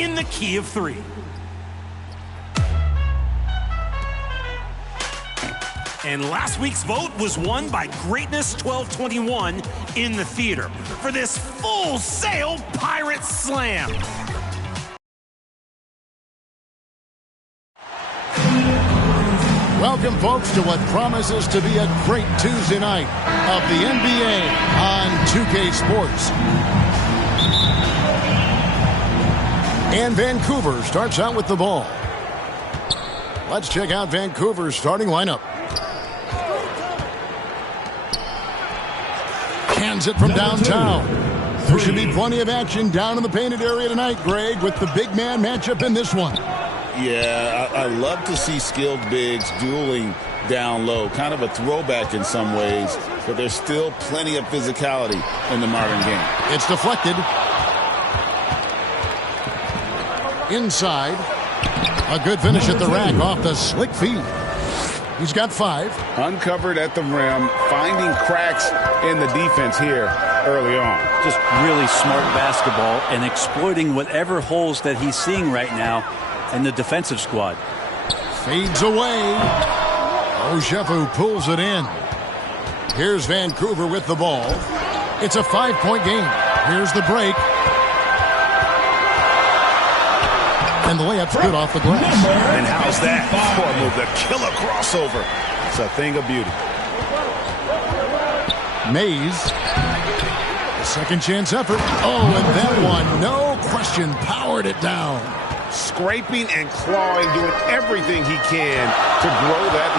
in the key of 3. And last week's vote was won by Greatness 1221 in the theater for this Full Sail Pirate Slam. Welcome, folks, to what promises to be a great Tuesday night of the NBA on 2K Sports. And Vancouver starts out with the ball. Let's check out Vancouver's starting lineup. Hands it from downtown. There should be plenty of action down in the painted area tonight, Greg, with the big man matchup in this one. Yeah, I love to see skilled bigs dueling down low. Kind of a throwback in some ways, but there's still plenty of physicality in the modern game. It's deflected. Inside. A good finish at the rack off the slick feed. He's got 5. Uncovered at the rim, finding cracks in the defense here early on. Just really smart basketball and exploiting whatever holes that he's seeing right now in the defensive squad. Fades away. Oshefu pulls it in. Here's Vancouver with the ball. It's a 5-point game. Here's the break. And the layup's good off the glass. And how's that? Poor move, the killer crossover. It's a thing of beauty. Mays. A second chance effort. Oh, and that one, no question, powered it down. Scraping and clawing, doing everything he can to grow that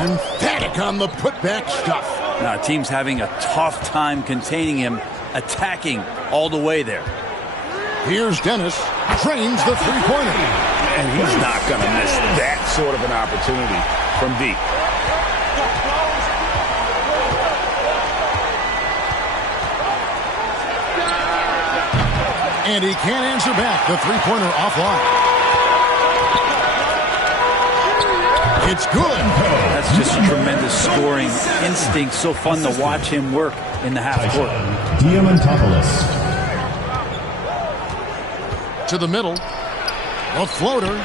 lead. Emphatic on the putback stuff. Now, team's having a tough time containing him, attacking all the way there. Here's Dennis. Drains the three-pointer. And he's not going to miss that sort of an opportunity from deep. And he can't answer back. The three-pointer offline. It's good. That's just tremendous scoring instinct. So fun to watch him work in the half court. Diamantopoulos. To the middle. A floater.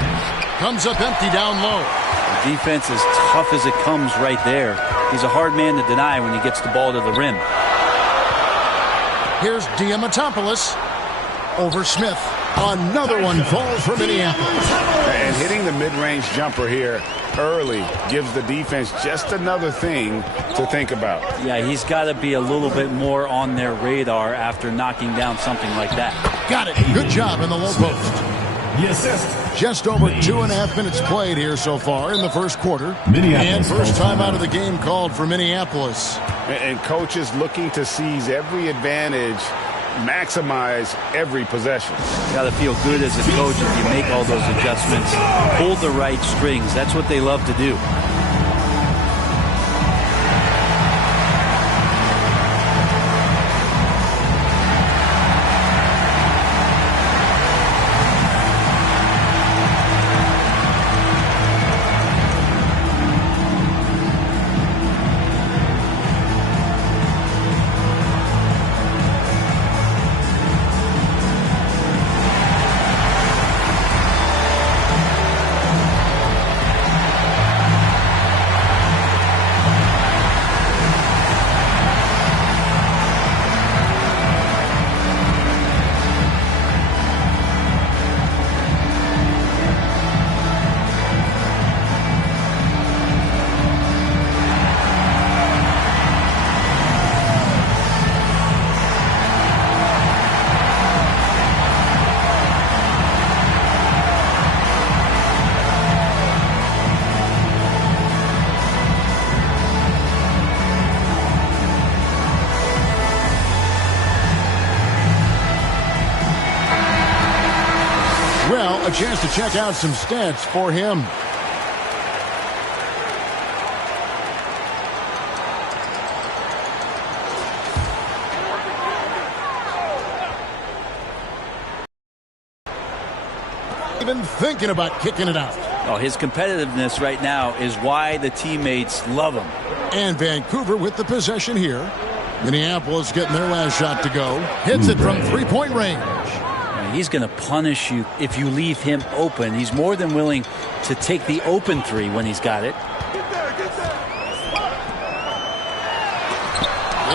Comes up empty down low. The defense is tough as it comes right there. He's a hard man to deny when he gets the ball to the rim. Here's Diamantopoulos. Over Smith. Another one falls for Minneapolis. And hitting the mid-range jumper here early gives the defense just another thing to think about. Yeah, he's got to be a little bit more on their radar after knocking down something like that. Got it. Good job in the low post. The assist. Just over 2.5 minutes played here so far in the first quarter. And first time out of the game called for Minneapolis. And coaches looking to seize every advantage, maximize every possession. Got to feel good as a coach if you make all those adjustments. Pull the right strings. That's what they love to do. Well, a chance to check out some stats for him. Even thinking about kicking it out. Oh, his competitiveness right now is why the teammates love him. And Vancouver with the possession here. Minneapolis getting their last shot to go. Hits it from three-point range. He's going to punish you if you leave him open. He's more than willing to take the open three when he's got it.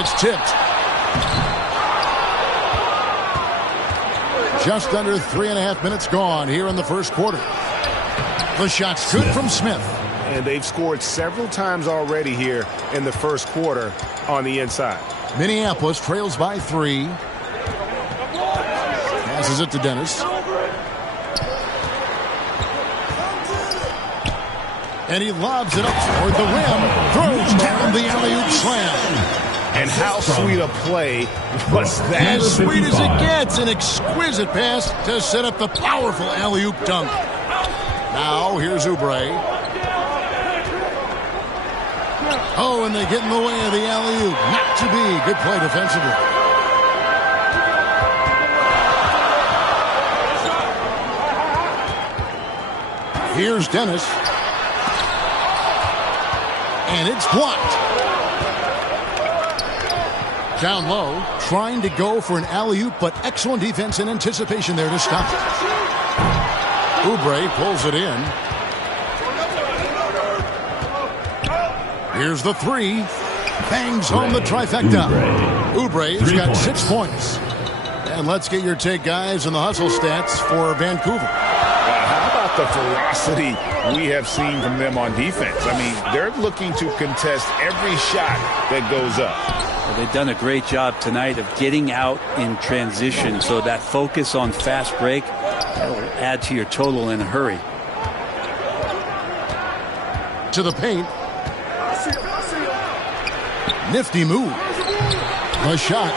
It's tipped. Just under 3.5 minutes gone here in the first quarter. The shot's good from Smith. And they've scored several times already here in the first quarter on the inside. Minneapolis trails by 3. Passes it to Dennis. And he lobs it up toward the rim. Throws down the alley-oop slam. And how sweet a play was that? As sweet as it gets. An exquisite pass to set up the powerful alley-oop dunk. Now here's Oubre. Oh, and they get in the way of the alley-oop. Not to be. Good play defensively. Here's Dennis. And it's blocked. Down low, trying to go for an alley-oop, but excellent defense and anticipation there to stop it. Oubre pulls it in. Here's the three. Bangs home the trifecta. Oubre's got 6 points. And let's get your take, guys, on the hustle stats for Vancouver. How about the velocity we have seen from them on defense? I mean, they're looking to contest every shot that goes up. Well, they've done a great job tonight of getting out in transition, so that focus on fast break will add to your total in a hurry. To the paint. Nifty move. The shot,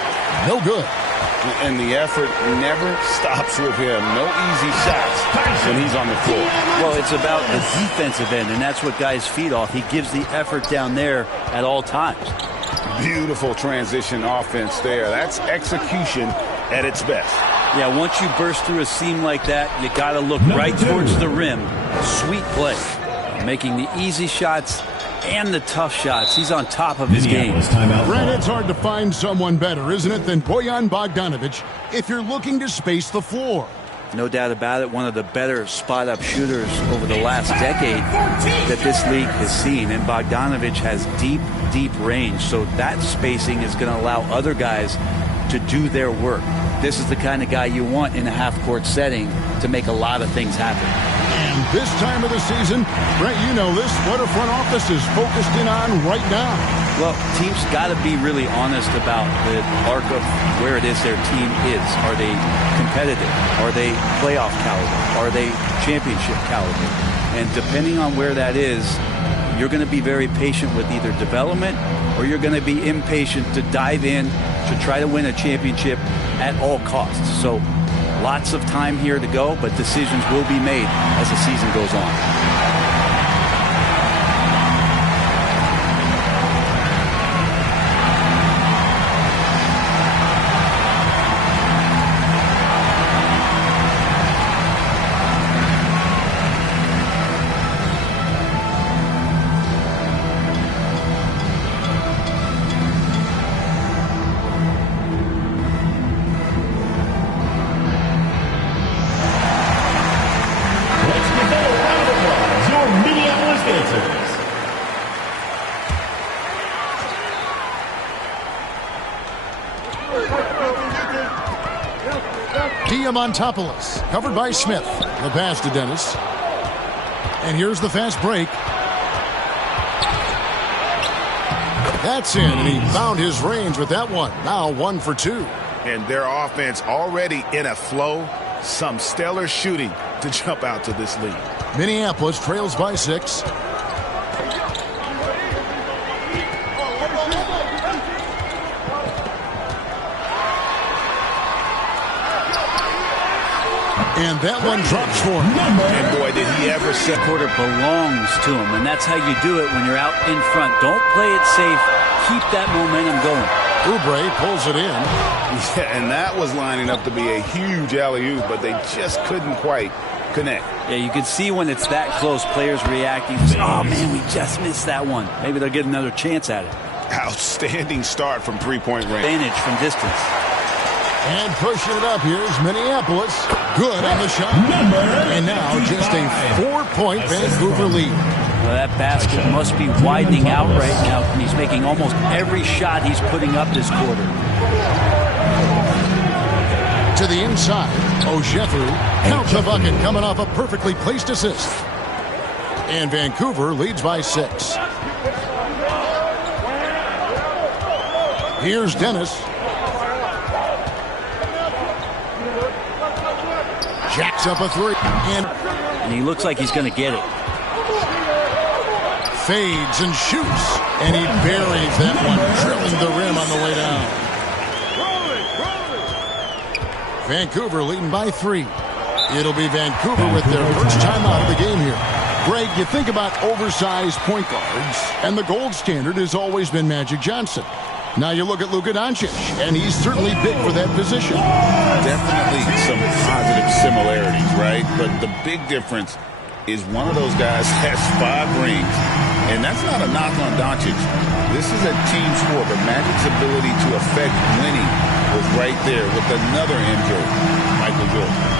no good. And the effort never stops with him. No easy shots when he's on the floor. Well, it's about the defensive end, and that's what guys feed off. He gives the effort down there at all times. Beautiful transition offense there. That's execution at its best. Yeah, once you burst through a seam like that, you got to look right towards the rim. Sweet play. Making the easy shots and the tough shots. He's on top of his game. Brad, it's hard to find someone better, isn't it, than Bojan Bogdanovic if you're looking to space the floor. No doubt about it, one of the better spot-up shooters over the last decade that this league has seen. And Bogdanovic has deep, deep range, so that spacing is going to allow other guys to do their work. This is the kind of guy you want in a half-court setting to make a lot of things happen. And this time of the season, Brett, you know this, what a front office is focused in on right now. Well, teams got to be really honest about the arc of where it is their team is. Are they competitive? Are they playoff caliber? Are they championship caliber? And depending on where that is, you're going to be very patient with either development or you're going to be impatient to dive in to try to win a championship at all costs. So lots of time here to go, but decisions will be made as the season goes on. Diamantopoulos, covered by Smith. The pass to Dennis. And here's the fast break. That's in, and he found his range with that one. Now 1 for 2. And their offense already in a flow. Some stellar shooting to jump out to this lead. Minneapolis trails by 6. And that one drops for him. And boy, did he ever set. Quarter belongs to him, and that's how you do it when you're out in front. Don't play it safe. Keep that momentum going. Oubre pulls it in. Yeah, and that was lining up to be a huge alley-oop, but they just couldn't quite connect. Yeah, you can see when it's that close, players reacting. Oh, man, we just missed that one. Maybe they'll get another chance at it. Outstanding start from three-point range. Advantage from distance. And pushing it up, here's Minneapolis. Good on the shot. And now just a 4-point Vancouver lead. Well, that basket must be widening out right now. He's making almost every shot he's putting up this quarter. To the inside, Ojefu counts the bucket coming off a perfectly placed assist. And Vancouver leads by 6. Here's Dennis. Jacks up a 3. And he looks like he's going to get it. Fades and shoots. And he buries that one, drilling the rim on the way down. Vancouver leading by 3. It'll be Vancouver with their first time out of the game here. Greg, you think about oversized point guards, and the gold standard has always been Magic Johnson. Now you look at Luka Doncic, and he's certainly big for that position. Definitely some positive similarities, right? But the big difference is one of those guys has 5 rings, and that's not a knock on Doncic. This is a team sport, but Magic's ability to affect winning was right there with another MJ, Michael Jordan.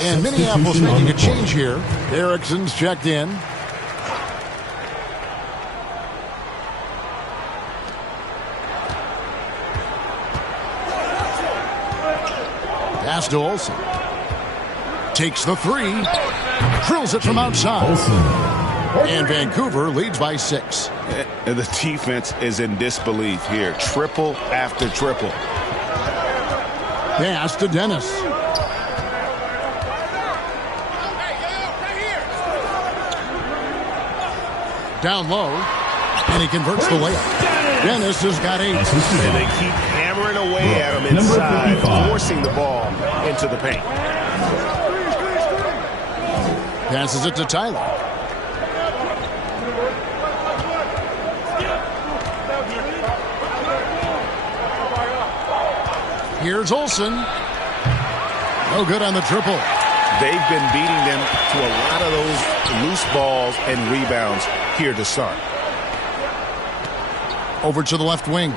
And Minneapolis making a change here. Erickson's checked in. Pass to Olsen. Takes the 3. Drills it from outside. And Vancouver leads by 6. And the defense is in disbelief here. Triple after triple. Pass to Dennis. Down low, and he converts the layup. Dennis has got 8. And they keep hammering away at him inside, forcing the ball into the paint. Passes it to Tyler. Here's Olsen. No good on the triple. They've been beating them to a lot of those loose balls and rebounds here to start. Over to the left wing.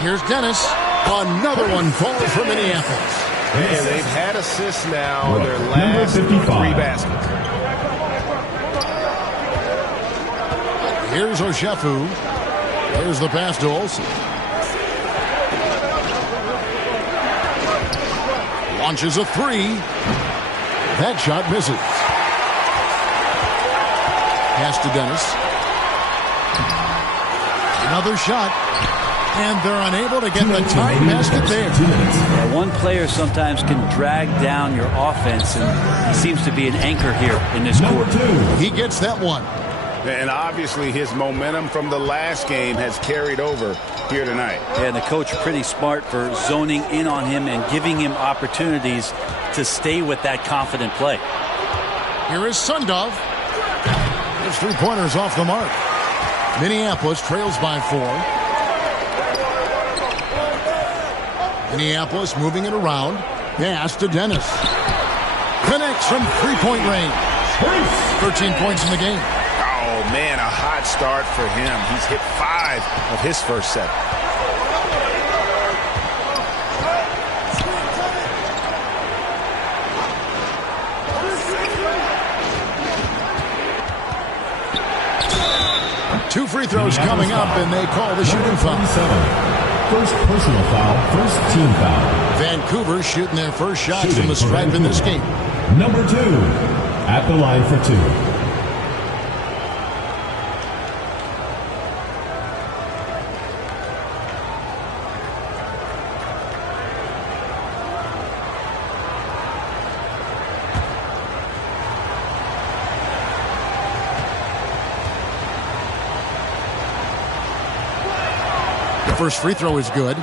Here's Dennis. Another one falls for Minneapolis. And they've had assists now in their last 3 baskets. Here's Ojefu. There's the pass to Olsen. Launches a 3. That shot misses. Pass to Dennis. Another shot. And they're unable to get the tying basket there. Yeah, one player sometimes can drag down your offense, and he seems to be an anchor here in this quarter. He gets that one. And obviously his momentum from the last game has carried over here tonight. Yeah, and the coach pretty smart for zoning in on him and giving him opportunities to stay with that confident play. Here is Sundov. His 3-pointers off the mark. Minneapolis trails by 4. Minneapolis moving it around. Pass to Dennis. Connects from 3-point range. 13 points in the game. Oh, man, a hot start for him. He's hit 5 of his first 7. Two free throws coming up, and they call the shooting foul. First personal foul, first team foul. Vancouver shooting their first shot from the stripe in this game. Number 2, at the line for 2. First free throw is good.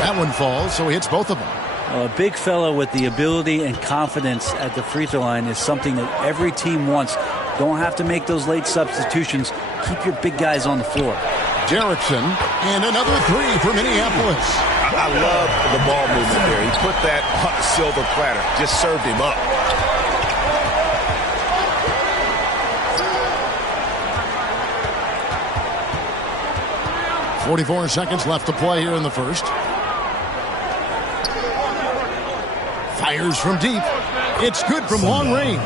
That one falls, so he hits both of them. A big fella with the ability and confidence at the free throw line is something that every team wants. Don't have to make those late substitutions. Keep your big guys on the floor. Derrickson, and another three for Minneapolis. I love the ball movement there. He put that on a silver platter. Just served him up. .44 seconds left to play here in the first. Fires from deep. It's good from long range.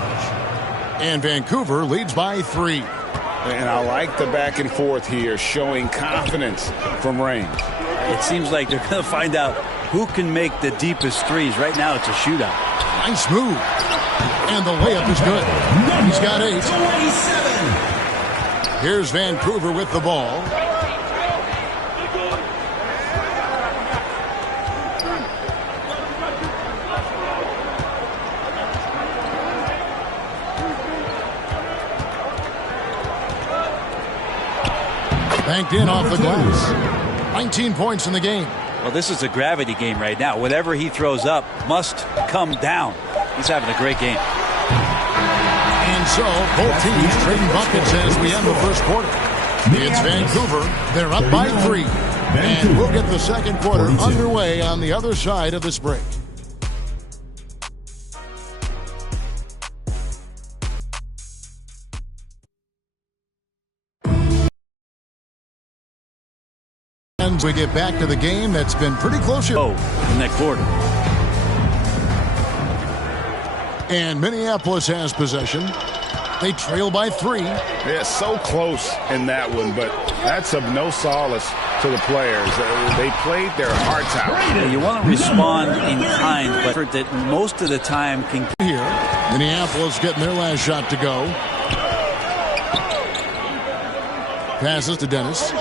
And Vancouver leads by 3. And I like the back and forth here, showing confidence from range. It seems like they're going to find out who can make the deepest threes. Right now it's a shootout. Nice move. And the layup is good. He's got 8. 27. Here's Vancouver with the ball. Banked in off the glass. 19 points in the game. Well, this is a gravity game right now. Whatever he throws up must come down. He's having a great game. And so, both teams trading buckets as we end the first quarter. It's Vancouver. They're up by 3. And we'll get the second quarter underway on the other side of this break. We get back to the game that's been pretty close here. Oh, in that quarter. And Minneapolis has possession. They trail by 3. Yeah, so close in that one, but that's of no solace to the players. They played their hearts out. Yeah, you want to respond in kind, but that most of the time can... Here, Minneapolis getting their last shot to go. Passes to Dennis.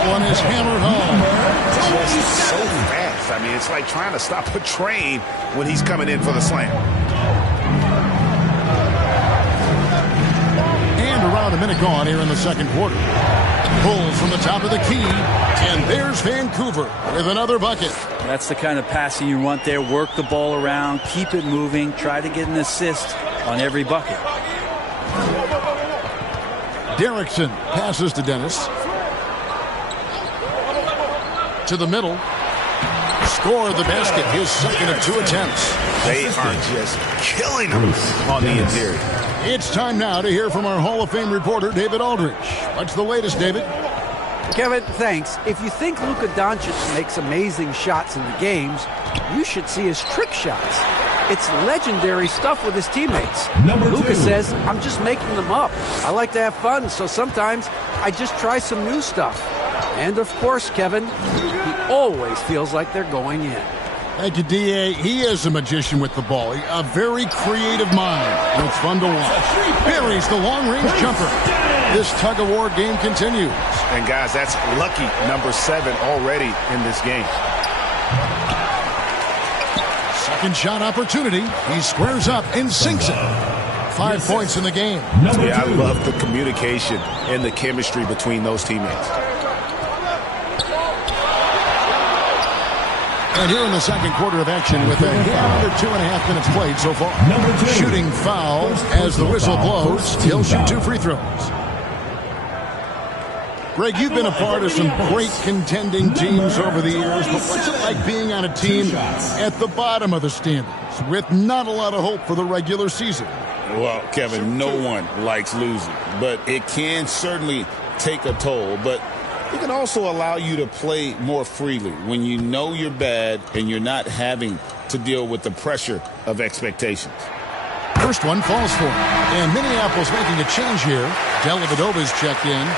One is hammered home. Just so fast. I mean, it's like trying to stop a train when he's coming in for the slam. And around a minute gone here in the second quarter. Pulls from the top of the key. And there's Vancouver with another bucket. That's the kind of passing you want there. Work the ball around. Keep it moving. Try to get an assist on every bucket. Derrickson passes to Dennis. To the middle. Score the basket. His second of 2 attempts. They are just killing him on the interior. It's time now to hear from our Hall of Fame reporter, David Aldridge. What's the latest, David? Kevin, thanks. If you think Luka Doncic makes amazing shots in the games, you should see his trick shots. It's legendary stuff with his teammates. Luka says, I'm just making them up. I like to have fun, so sometimes I just try some new stuff. And of course, Kevin, he always feels like they're going in. Thank you, D.A. He is a magician with the ball. A very creative mind. And it's fun to watch. Buries the long-range jumper. This tug-of-war game continues. And, guys, that's lucky number 7 already in this game. Second shot opportunity. He squares up and sinks it. 5 points in the game. Yeah, I love the communication and the chemistry between those teammates. And here in the second quarter of action with a under 2.5 minutes played so far. Shooting foul as the whistle blows. He'll shoot 2 free throws. Greg, you've been a part of some great contending teams over the years, but what's it like being on a team at the bottom of the standings with not a lot of hope for the regular season? Well, Kevin, no one likes losing, but it can certainly take a toll. But it can also allow you to play more freely when you know you're bad and you're not having to deal with the pressure of expectations. First one falls for him. And Minneapolis making a change here. Dellavedova's checked in.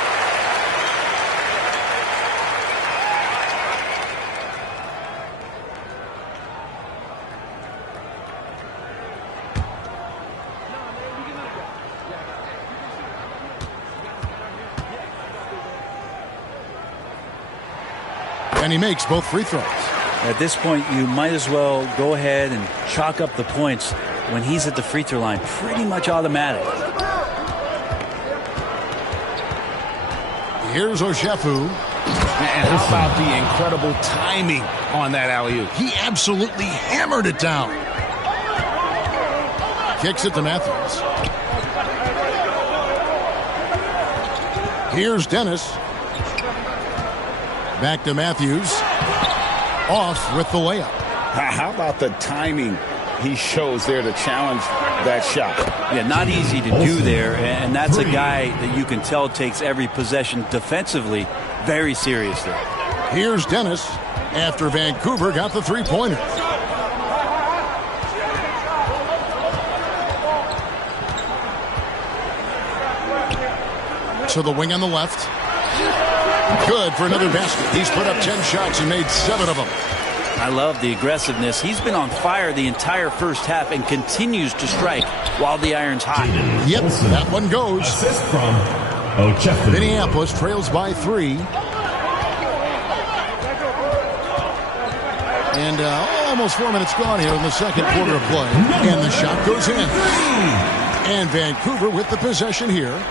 And he makes both free throws. At this point, you might as well go ahead and chalk up the points when he's at the free throw line. Pretty much automatic. Here's Oshefu. And how about the incredible timing on that alley-oop? He absolutely hammered it down. Kicks it to Matthews. Here's Dennis. Back to Matthews. Off with the layup. How about the timing he shows there to challenge that shot? Yeah, not easy to do there, and that's a guy that you can tell takes every possession defensively very seriously. Here's Dennis after Vancouver got the three-pointer. To the wing on the left. Good for another basket. He's put up 10 shots and made 7 of them. I love the aggressiveness. He's been on fire the entire first half and continues to strike while the iron's hot. Yep, that one goes. Assist from Oshefu. Minneapolis trails by 3. And almost 4 minutes gone here in the second quarter of play. And the shot goes in. And Vancouver with the possession here.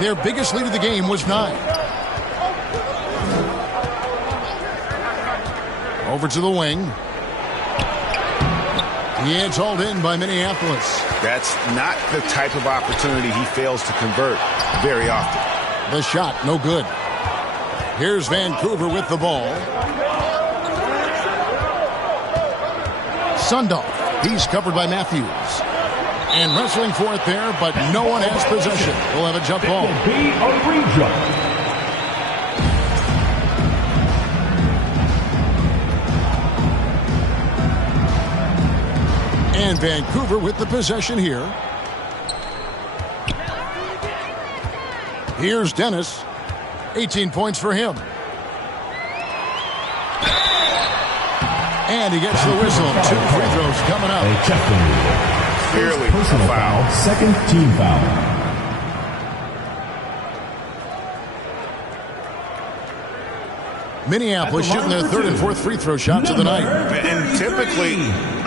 Their biggest lead of the game was 9. Over to the wing. Yeah, it's hauled in by Minneapolis. That's not the type of opportunity he fails to convert very often. The shot, no good. Here's Vancouver with the ball. Sundal, he's covered by Matthews. And wrestling for it there, but no one has possession. We'll have a jump ball. Be a rejump. And Vancouver with the possession here. Here's Dennis. 18 points for him. And he gets the whistle. 2 free throws coming up. Clearly Personal foul. Second team foul. Minneapolis shooting their 3rd and 4th free throw shots of the night. And typically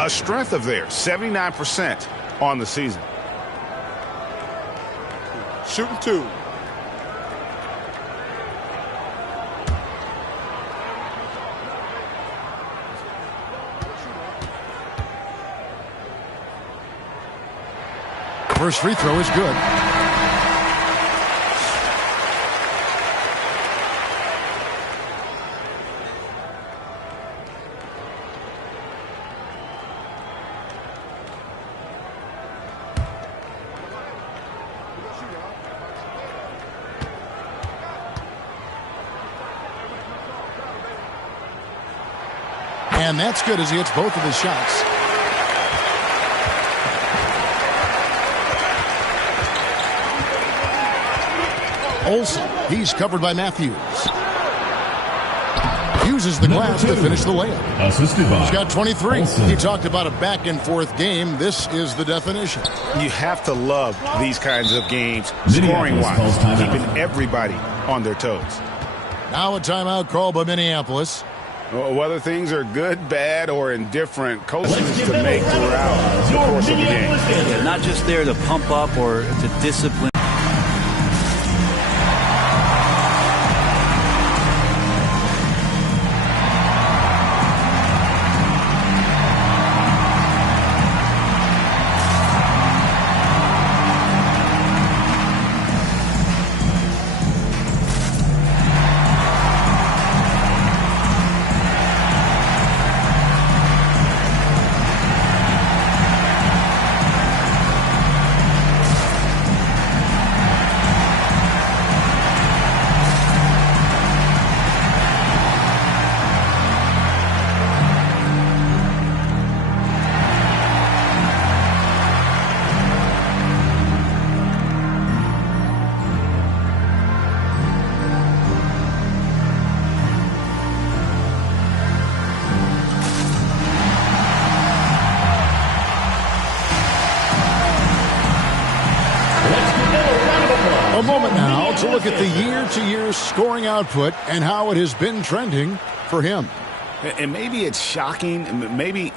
a strength of theirs, 79% on the season. Shooting 2. First free throw is good. And that's good as he hits both of his shots. Olsen, he's covered by Matthews. Uses the glass to finish the layup. Assisted by He's got 23. Olsen. He talked about a back-and-forth game. This is the definition. You have to love these kinds of games, scoring-wise, keeping everybody on their toes. Now a timeout call by Minneapolis. Whether things are good, bad, or indifferent, coaches to make throughout the course of the game. Yeah, not just there to pump up or to discipline. A moment now to look at the year-to-year scoring output and how it has been trending for him. And maybe it's shocking, maybe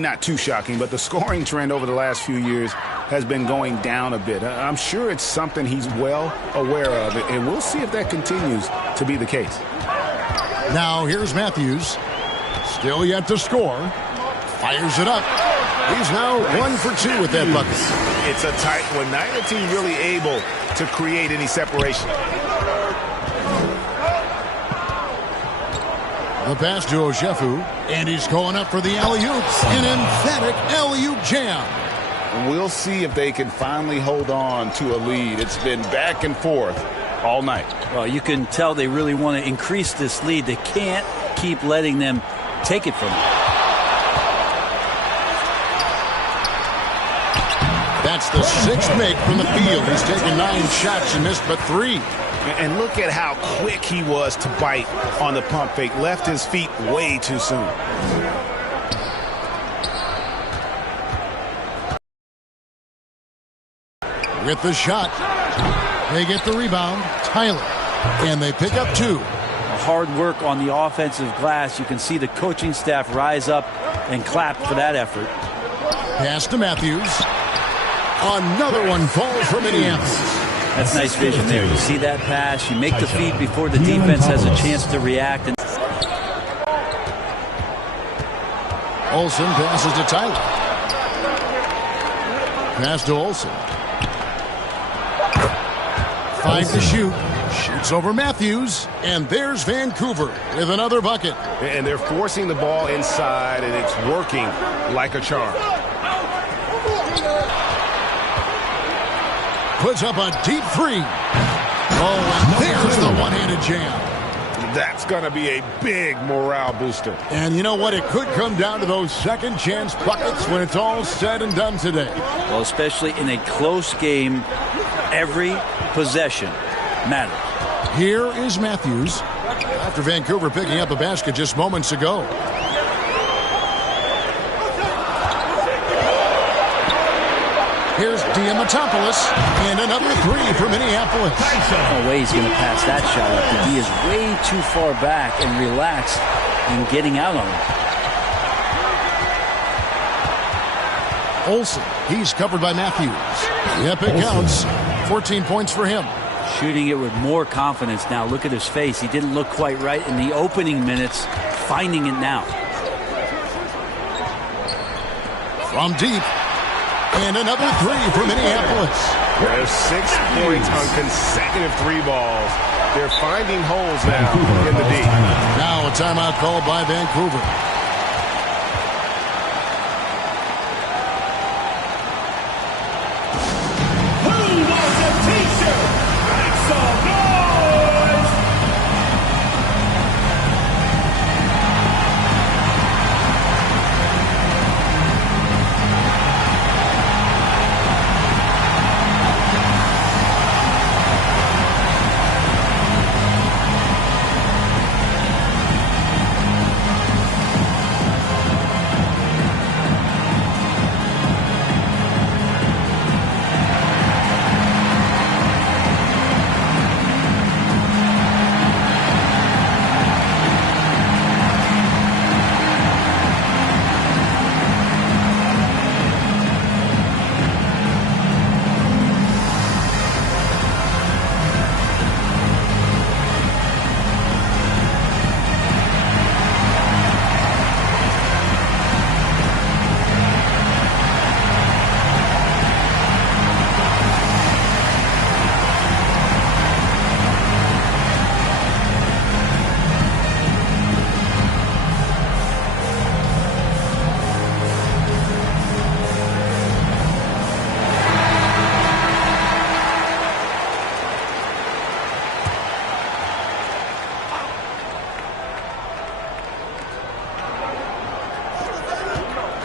not too shocking, but the scoring trend over the last few years has been going down a bit. I'm sure it's something he's well aware of, and we'll see if that continues to be the case. Now here's Matthews. Still yet to score. Fires it up. He's now 1 for 2 with that bucket. It's a tight one. Neither team really able to create any separation. The pass to Oshefu, and he's going up for the alley-oop. An emphatic alley-oop jam. We'll see if they can finally hold on to a lead. It's been back and forth all night. Well, you can tell they really want to increase this lead. They can't keep letting them take it from them. That's the 6th make from the field. He's taken 9 shots and missed but 3. And look at how quick he was to bite on the pump fake. Left his feet way too soon. With the shot, they get the rebound. Tyler, and they pick up 2. Hard work on the offensive glass. You can see the coaching staff rise up and clap for that effort. Pass to Matthews. Another one falls for Minneapolis. That's nice vision there. You see that pass, you make the feed before the defense has a chance to react. Olsen passes to Tyler. Pass to Olsen. 5 to shoot. Shoots over Matthews. And there's Vancouver with another bucket. And they're forcing the ball inside, and it's working like a charm. Puts up a deep 3. Oh, and there's the one-handed jam. That's going to be a big morale booster. And you know what? It could come down to those second-chance buckets when it's all said and done today. Well, especially in a close game, every possession matters. Here is Matthews after Vancouver picking up a basket just moments ago. Here's Diamantopoulos, and another 3 for Minneapolis. No way he's going to pass that shot up. The D is way too far back and relaxed in getting out on it. Olsen, he's covered by Matthews. Yep, it counts. 14 points for him. Shooting it with more confidence now. Look at his face. He didn't look quite right in the opening minutes. Finding it now. From deep. And another 3 for Minneapolis. There's 6 points on consecutive 3 balls. They're finding holes now in the D. Now a timeout called by Vancouver. Who wants a t-shirt? Make some noise!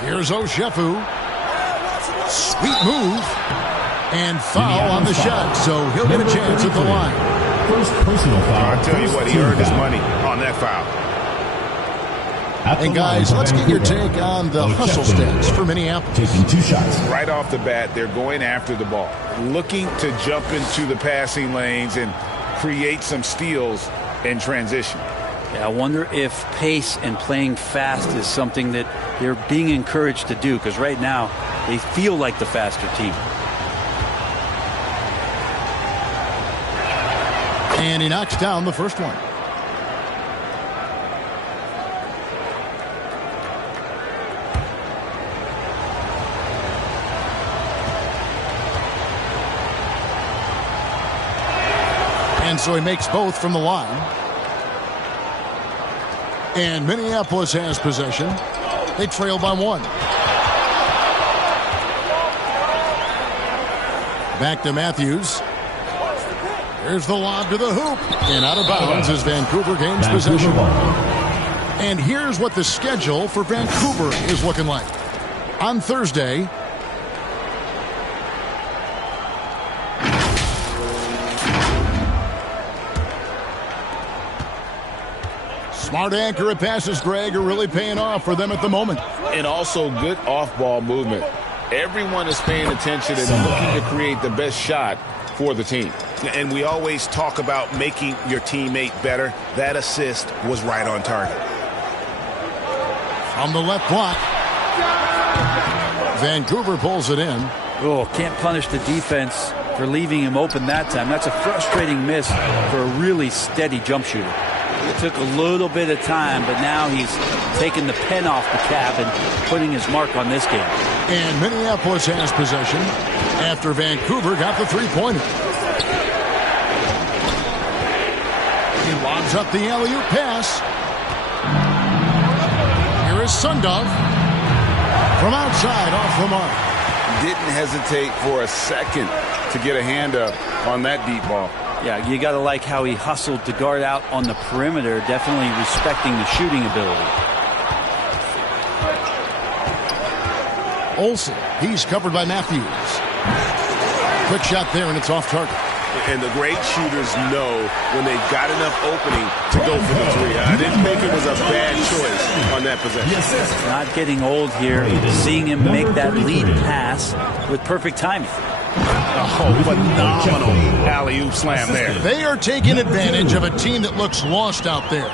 Here's Oshefu. Sweet move. And foul on the shot, so he'll get a chance at the line. First personal foul. I'll tell you what, he earned his money on that foul. And guys, let's get your take on the hustle stats for Minneapolis. Taking 2 shots. Right off the bat, they're going after the ball, looking to jump into the passing lanes and create some steals in transition. Yeah, I wonder if pace and playing fast is something that they're being encouraged to do, because right now they feel like the faster team. And he knocks down the first one. And so he makes both from the line. And Minneapolis has possession. They trail by 1. Back to Matthews. There's the lob to the hoop. And out of bounds as Vancouver gains possession. And here's what the schedule for Vancouver is looking like. On Thursday, smart accurate passes, Greg, are really paying off for them at the moment. And also good off-ball movement. Everyone is paying attention and looking to create the best shot for the team. And we always talk about making your teammate better. That assist was right on target. On the left block, Vancouver pulls it in. Oh, can't punish the defense for leaving him open that time. That's a frustrating miss for a really steady jump shooter. It took a little bit of time, but now he's taking the pen off the cap and putting his mark on this game. And Minneapolis has possession after Vancouver got the three-pointer. He lobs up the alley-oop pass. Here is Sundov from outside off the mark. Didn't hesitate for a second to get a hand up on that deep ball. Yeah, you got to like how he hustled to guard out on the perimeter, definitely respecting the shooting ability. Olsen, he's covered by Matthews. Quick shot there, and it's off target. And the great shooters know when they've got enough opening to go for the three. I didn't think it was a bad choice on that possession. Not getting old here, seeing him make that lead pass with perfect timing. Oh, phenomenal alley-oop slam there. They are taking advantage of a team that looks lost out there.